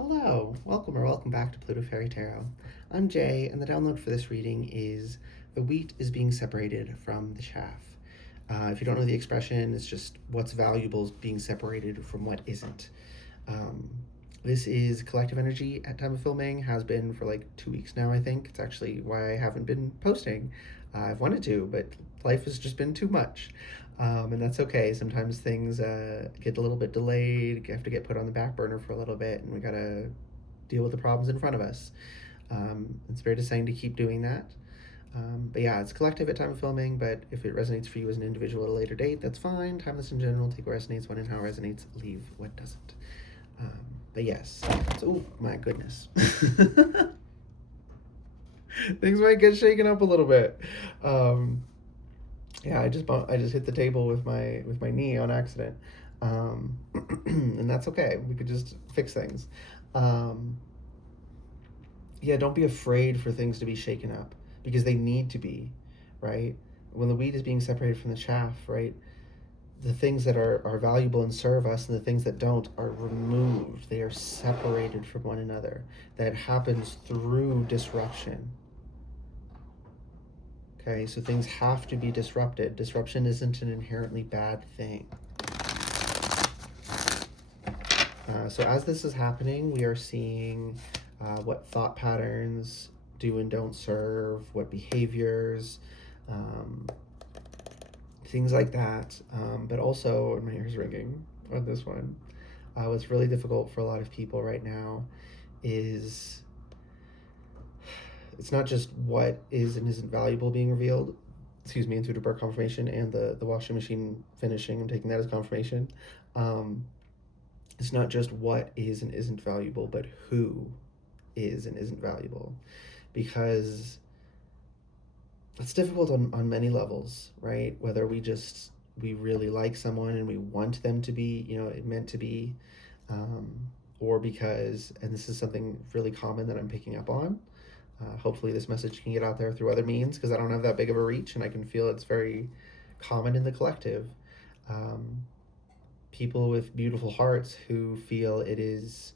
Hello, welcome back to Pluto Fairy Tarot. I'm Jay, and the download for this reading is the wheat is being separated from the chaff. If you don't know the expression, it's just what's valuable is being separated from what isn't. Um, this is collective energy at time of filming, has been for like 2 weeks now, I think. It's actually why I haven't been posting. I've wanted to, but life has just been too much. And that's okay. Sometimes things get a little bit delayed, have to get put on the back burner for a little bit, and we gotta deal with the problems in front of us. It's very deciding to keep doing that. But yeah, it's collective at time of filming, but if it resonates for you as an individual at a later date, that's fine. Timeless in general, take what resonates, when and how it resonates, leave what doesn't. But yes, so, oh my goodness. Things might get shaken up a little bit. Yeah, I just hit the table with my knee on accident, and that's okay. We could just fix things. Um, yeah, don't be afraid for things to be shaken up because they need to be, right? When the wheat is being separated from the chaff, right? The things that are valuable and serve us and the things that don't are removed. They are separated from one another. That happens through disruption. Okay, so things have to be disrupted. Disruption isn't an inherently bad thing. So as this is happening, we are seeing what thought patterns do and don't serve, what behaviors, things like that. But also, my ear's ringing on this one. What's really difficult for a lot of people right now is it's not just what is and isn't valuable being revealed, intuitive birth confirmation and the washing machine finishing. I'm taking that as confirmation. It's not just what is and isn't valuable, but who is and isn't valuable. Because it's difficult on many levels, right? Whether we really like someone and we want them to be, meant to be, or because, and this is something really common that I'm picking up on, hopefully this message can get out there through other means because I don't have that big of a reach and I can feel it's very common in the collective. People with beautiful hearts who feel it is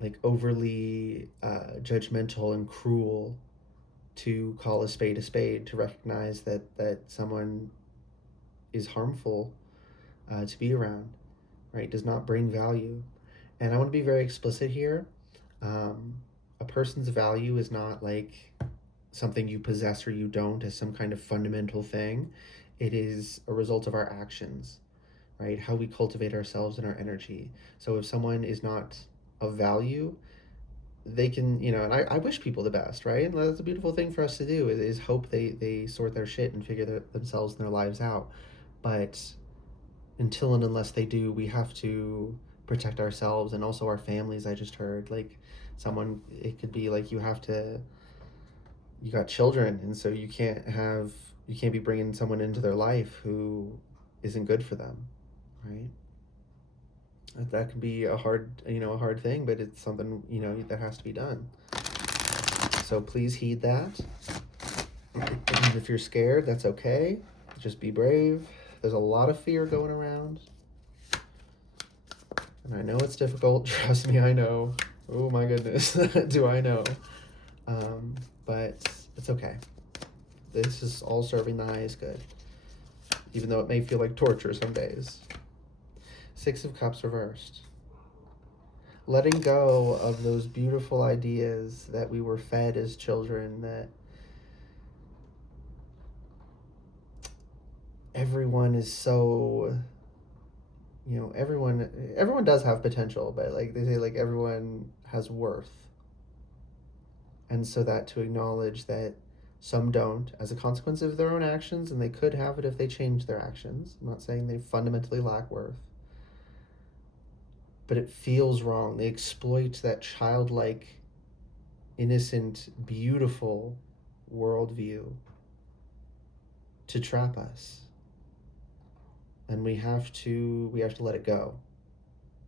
like overly judgmental and cruel to call a spade, to recognize that someone is harmful to be around, right? Does not bring value. And I want to be very explicit here. A person's value is not like something you possess or you don't as some kind of fundamental thing. It is a result of our actions, right? How we cultivate ourselves and our energy. So if someone is not of value, they can, and I wish people the best, right? And that's a beautiful thing for us to do is hope they sort their shit and figure themselves and their lives out. But until and unless they do, we have to protect ourselves and also our families. I just heard like it could be like you got children, and so you can't be bringing someone into their life who isn't good for them, right? That can be a hard thing, but it's something, that has to be done. So please heed that. If you're scared, that's okay. Just be brave. There's a lot of fear going around. And I know it's difficult. Trust me, I know. Oh my goodness, do I know. But it's okay. This is all serving the highest good, even though it may feel like torture some days. 6 of Cups reversed. Letting go of those beautiful ideas that we were fed as children, that everyone is so, everyone does have potential, but like they say, like everyone has worth. And so that to acknowledge that some don't as a consequence of their own actions, and they could have it if they change their actions. I'm not saying they fundamentally lack worth, but it feels wrong. They exploit that childlike, innocent, beautiful worldview to trap us. And we have to let it go.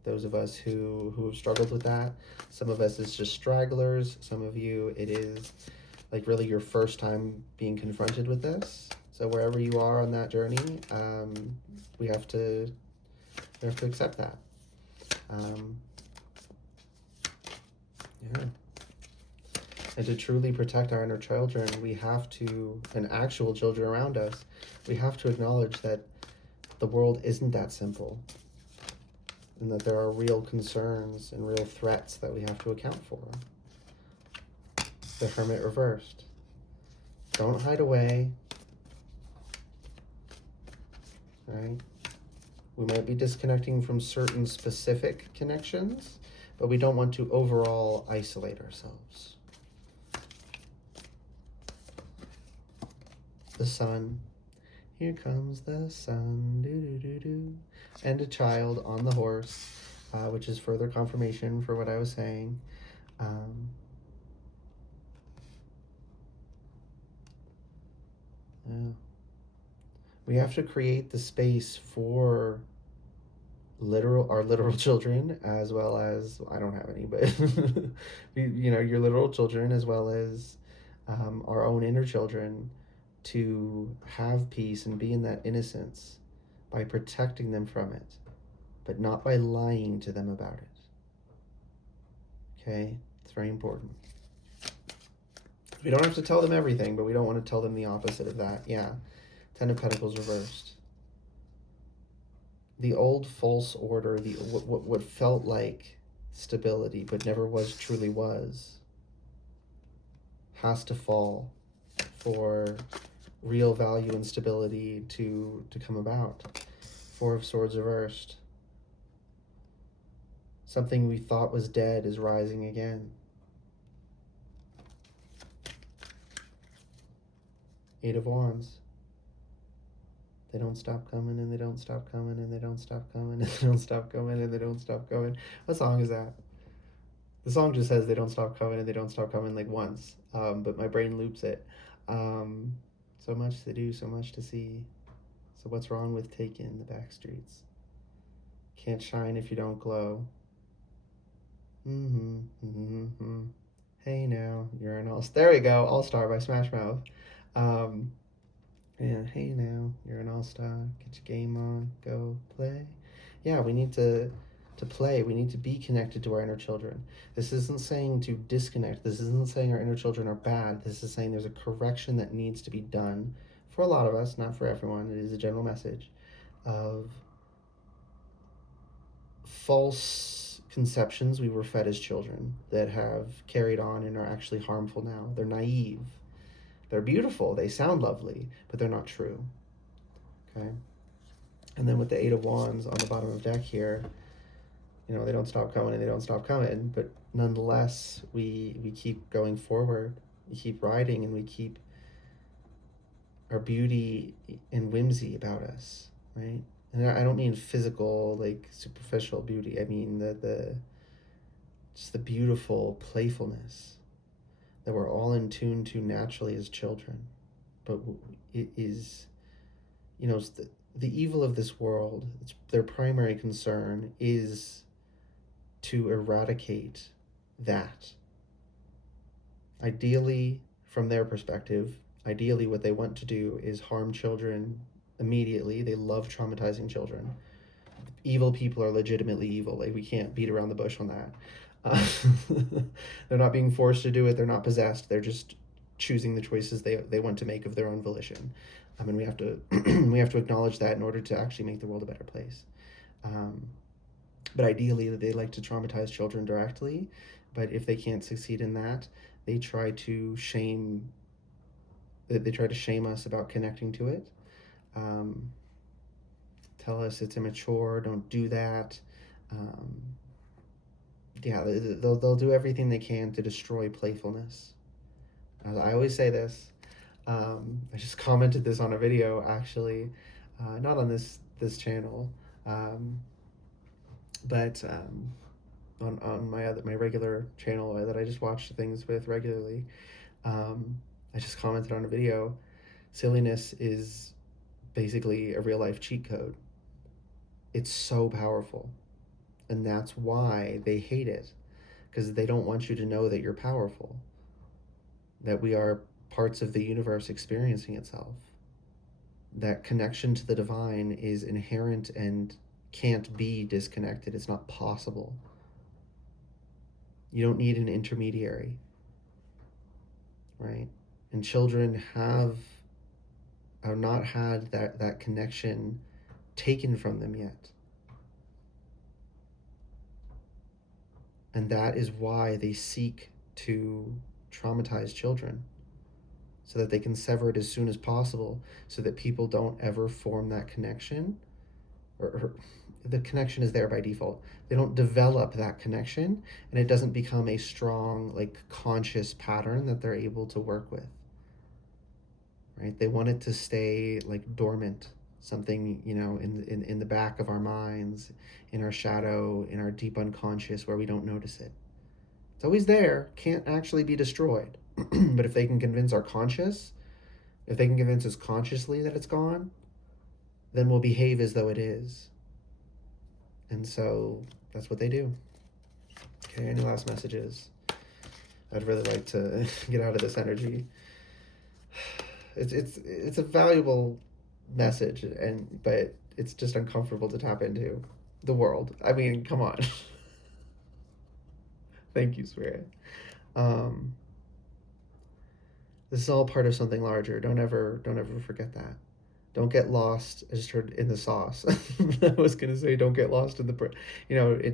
Those of us who have struggled with that, some of us it's just stragglers, some of you it is like really your first time being confronted with this. So wherever you are on that journey, we have to accept that. And to truly protect our inner children, we have to, and actual children around us, we have to acknowledge that the world isn't that simple, and that there are real concerns and real threats that we have to account for. The Hermit reversed. Don't hide away. Right? We might be disconnecting from certain specific connections, but we don't want to overall isolate ourselves. The sun. Here comes the sun. Do-do-do-do. And a child on the horse, which is further confirmation for what I was saying. Yeah. We have to create the space for our literal children, as well as, I don't have any, but your literal children, as well as our own inner children, to have peace and be in that innocence by protecting them from it, but not by lying to them about it. Okay? It's very important. We don't have to tell them everything, but we don't want to tell them the opposite of that. Yeah. Ten of Pentacles reversed. The old false order, what felt like stability but never truly was, has to fall for real value and stability to come about. Four of Swords reversed. Something we thought was dead is rising again. Eight of Wands. They don't stop coming, and they don't stop coming, and they don't stop coming, and they don't stop coming, and they don't stop coming. What song is that? The song just says they don't stop coming, and they don't stop coming like once, but my brain loops it. So much to do, so much to see. So what's wrong with taking the back streets? Can't shine if you don't glow. Hey now, you're an all. There we go, All Star by Smash Mouth. Yeah, hey now, you're an all-star, get your game on, go play. Yeah, we need to play. We need to be connected to our inner children. This isn't saying to disconnect. This isn't saying our inner children are bad. This is saying there's a correction that needs to be done for a lot of us, not for everyone. It is a general message of false conceptions we were fed as children that have carried on and are actually harmful now. They're naive. They're beautiful, they sound lovely, but they're not true. Okay? And then with the Eight of Wands on the bottom of deck here, they don't stop coming and they don't stop coming, but nonetheless, we keep going forward, we keep riding, and we keep our beauty and whimsy about us, right? And I don't mean physical, like superficial beauty. I mean just the beautiful playfulness that we're all in tune to naturally as children. But it is, the evil of this world, their primary concern is to eradicate that. Ideally, from their perspective, what they want to do is harm children immediately. They love traumatizing children. Evil people are legitimately evil. Like, we can't beat around the bush on that. They're not being forced to do it. They're not possessed. They're just choosing the choices they want to make of their own volition. And we have to we have to acknowledge that in order to actually make the world a better place. But ideally, they like to traumatize children directly. But if they can't succeed in that, they try to shame. They try to shame us about connecting to it. Tell us it's immature. Don't do that. Yeah, they'll do everything they can to destroy playfulness. I always say this. I just commented this on a video, actually, not on this channel, but on my regular channel that I just watch things with regularly. I just commented on a video. Silliness is basically a real life cheat code. It's so powerful. And that's why they hate it, because they don't want you to know that you're powerful, that we are parts of the universe experiencing itself, that connection to the divine is inherent and can't be disconnected. It's not possible. You don't need an intermediary. right? And children have not had that connection taken from them yet. And that is why they seek to traumatize children, so that they can sever it as soon as possible, so that people don't ever form that connection, or the connection is there by default. They don't develop that connection, and it doesn't become a strong, like, conscious pattern that they're able to work with, right? They want it to stay like dormant, something, in the back of our minds, in our shadow, in our deep unconscious, where we don't notice it. It's always there, can't actually be destroyed. But if they can convince our conscious, if they can convince us consciously that it's gone, then we'll behave as though it is. And so that's what they do. Okay, any last messages? I'd really like to get out of this energy. It's a valuable message, but it's just uncomfortable to tap into the world. I mean, come on. Thank you, Spirit. This is all part of something larger. Don't ever forget that. Don't get lost. I just heard in the sauce. I was gonna say, don't get lost in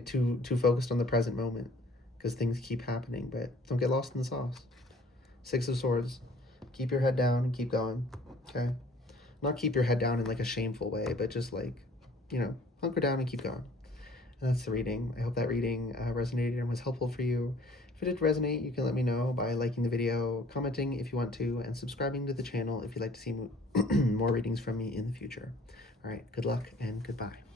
too focused on the present moment, because things keep happening. But don't get lost in the sauce. Six of Swords. Keep your head down and keep going. Okay. Not keep your head down in like a shameful way, but just like, hunker down and keep going. And that's the reading. I hope that reading resonated and was helpful for you. If it did resonate, you can let me know by liking the video, commenting if you want to, and subscribing to the channel if you'd like to see more readings from me in the future. All right, good luck and goodbye.